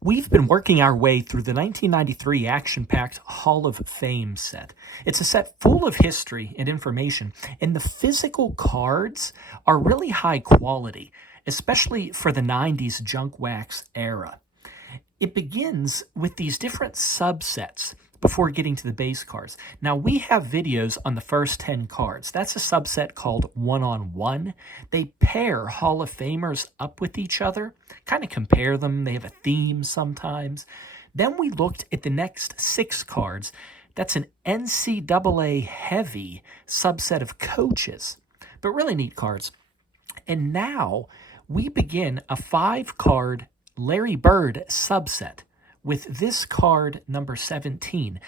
We've been working our way through the 1993 action-packed Hall of Fame set. It's a set full of history and information, and the physical cards are really high quality, especially for the 90s junk wax era. It begins with these different subsets before getting to the base cards. Now, we have videos on the first 10 cards. That's a subset called one-on-one. They pair Hall of Famers up with each other, kind of compare them. They have a theme sometimes. Then we looked at the next 6 cards. That's an NCAA heavy subset of coaches, but really neat cards. And now we begin a 5-card Larry Bird subset with this card number 17.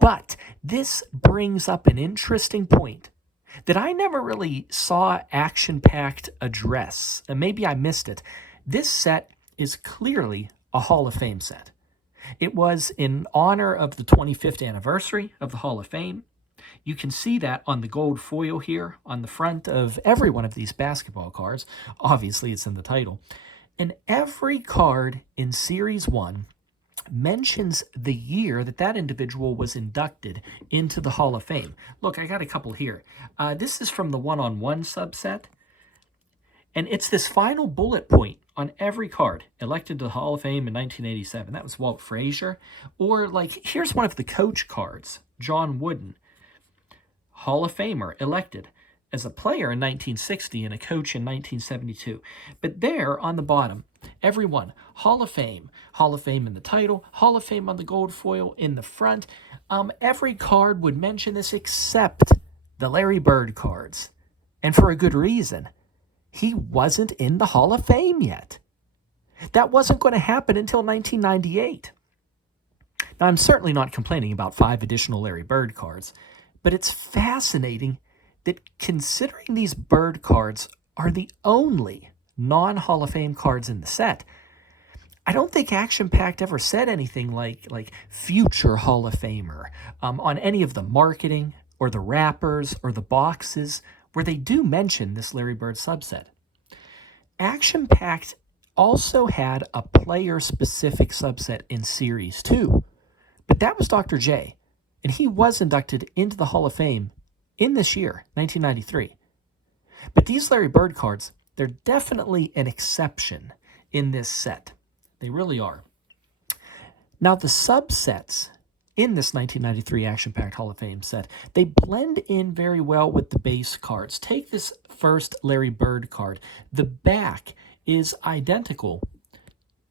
But this brings up an interesting point that I never really saw action-packed address. And maybe I missed it. This set is clearly a Hall of Fame set. It was in honor of the 25th anniversary of the Hall of Fame. You can see that on the gold foil here on the front of every one of these basketball cards. Obviously, it's in the title. And every card in Series 1 mentions the year that that individual was inducted into the Hall of Fame. Look, I got a couple here. This is from the one-on-one subset. And it's this final bullet point on every card. Elected to the Hall of Fame in 1987. That was Walt Frazier. Or, like, here's one of the coach cards. John Wooden. Hall of Famer, elected as a player in 1960 and a coach in 1972. But there on the bottom, every one, Hall of Fame in the title, Hall of Fame on the gold foil in the front. Every card would mention this except the Larry Bird cards. And for a good reason. He wasn't in the Hall of Fame yet. That wasn't going to happen until 1998. Now, I'm certainly not complaining about 5 additional Larry Bird cards, but it's fascinating that considering these Bird cards are the only non-Hall of Fame cards in the set, I don't think Action Packed ever said anything like future Hall of Famer on any of the marketing or the wrappers or the boxes where they do mention this Larry Bird subset. Action Packed also had a player-specific subset in Series 2, but that was Dr. J, and he was inducted into the Hall of Fame in this year, 1993. But these Larry Bird cards, they're definitely an exception in this set. They really are. Now, the subsets in this 1993 action-packed Hall of Fame set, they blend in very well with the base cards. Take this first Larry Bird card. The back is identical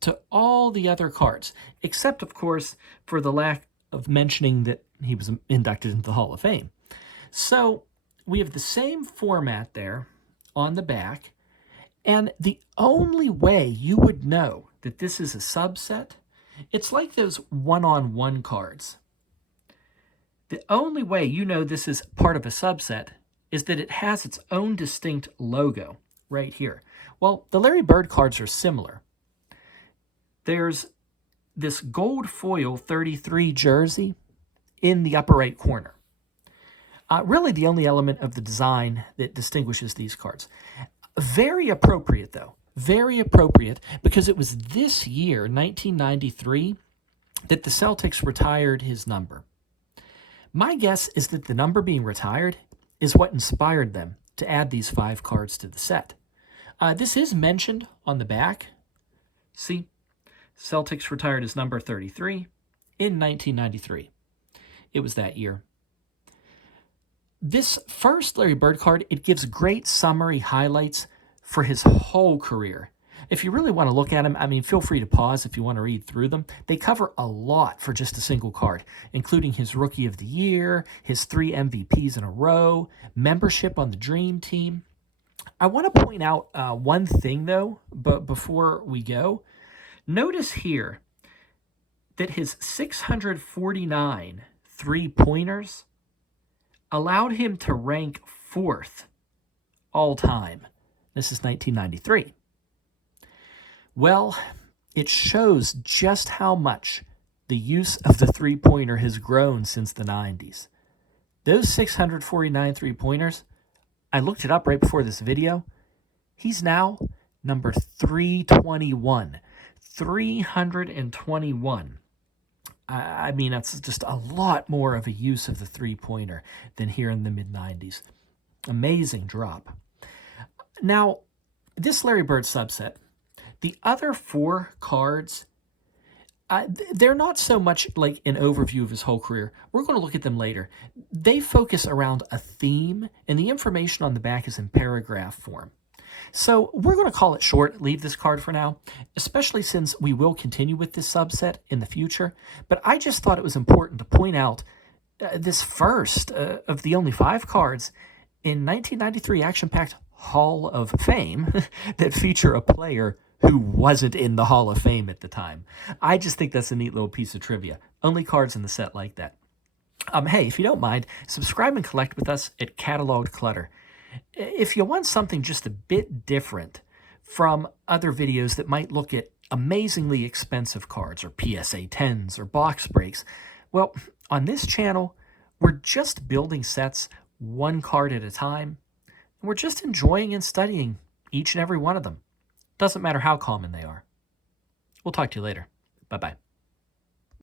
to all the other cards, except, of course, for the lack of mentioning that he was inducted into the Hall of Fame. So we have the same format there on the back, and the only way you would know that this is a subset, it's like those one-on-one cards. The only way you know this is part of a subset is that it has its own distinct logo right here. Well, the Larry Bird cards are similar. There's this gold foil 33 jersey in the upper right corner. Really the only element of the design that distinguishes these cards. Very appropriate, though. Very appropriate, because it was this year, 1993, that the Celtics retired his number. My guess is that the number being retired is what inspired them to add these 5 cards to the set. This is mentioned on the back. See, Celtics retired his number 33 in 1993. It was that year. This first Larry Bird card, it gives great summary highlights for his whole career. If you really want to look at him, I mean, feel free to pause if you want to read through them. They cover a lot for just a single card, including his Rookie of the Year, his 3 MVPs in a row, membership on the Dream Team. I want to point out one thing, though, but before we go. Notice here that his 649 three-pointers allowed him to rank 4th all time. This is 1993. Well, it shows just how much the use of the three-pointer has grown since the 90s. Those 649 three-pointers, I looked it up right before this video. He's now number 321. 321. I mean, that's just a lot more of a use of the three-pointer than here in the mid-90s. Amazing drop. Now, this Larry Bird subset, the other 4 cards, they're not so much like an overview of his whole career. We're going to look at them later. They focus around a theme, and the information on the back is in paragraph form. So we're going to call it short, leave this card for now, especially since we will continue with this subset in the future. But I just thought it was important to point out this first of the only 5 cards in 1993 action-packed Hall of Fame that feature a player who wasn't in the Hall of Fame at the time. I just think that's a neat little piece of trivia. Only cards in the set like that. Hey, if you don't mind, subscribe and collect with us at Cataloged Clutter. If you want something just a bit different from other videos that might look at amazingly expensive cards or PSA 10s or box breaks, well, on this channel, we're just building sets 1 card at a time, and we're just enjoying and studying each and every one of them. Doesn't matter how common they are. We'll talk to you later. Bye-bye.